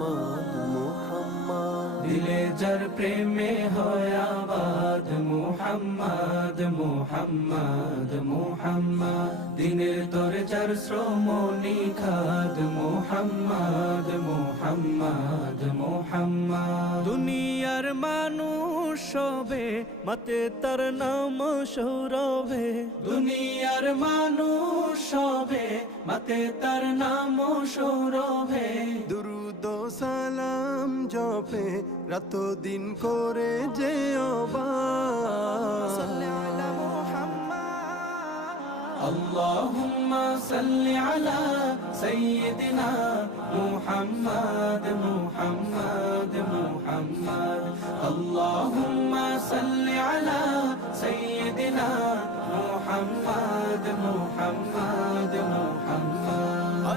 মুহাম্মদ মুহাম্মদ। দিলে যার প্রেমে হয় আবাদ মুহাম্মদ মুহাম্মদ মুহাম্মদ। দিনের তরে যার শ্রম নিখাদ মুহাম্মদ মুহাম্মদ মুহাম্মদ। দুনিয়ার মানুষ সবে মতে তার নাম সৌরভে, দুনিয়ার মানুষ সবে মতে তার নাম সৌরভে। দুরুদ ও সালাম জপে রাত দিন করে যে اللهم صل على سيدنا محمد محمد محمد. اللهم صل على سيدنا محمد محمد محمد.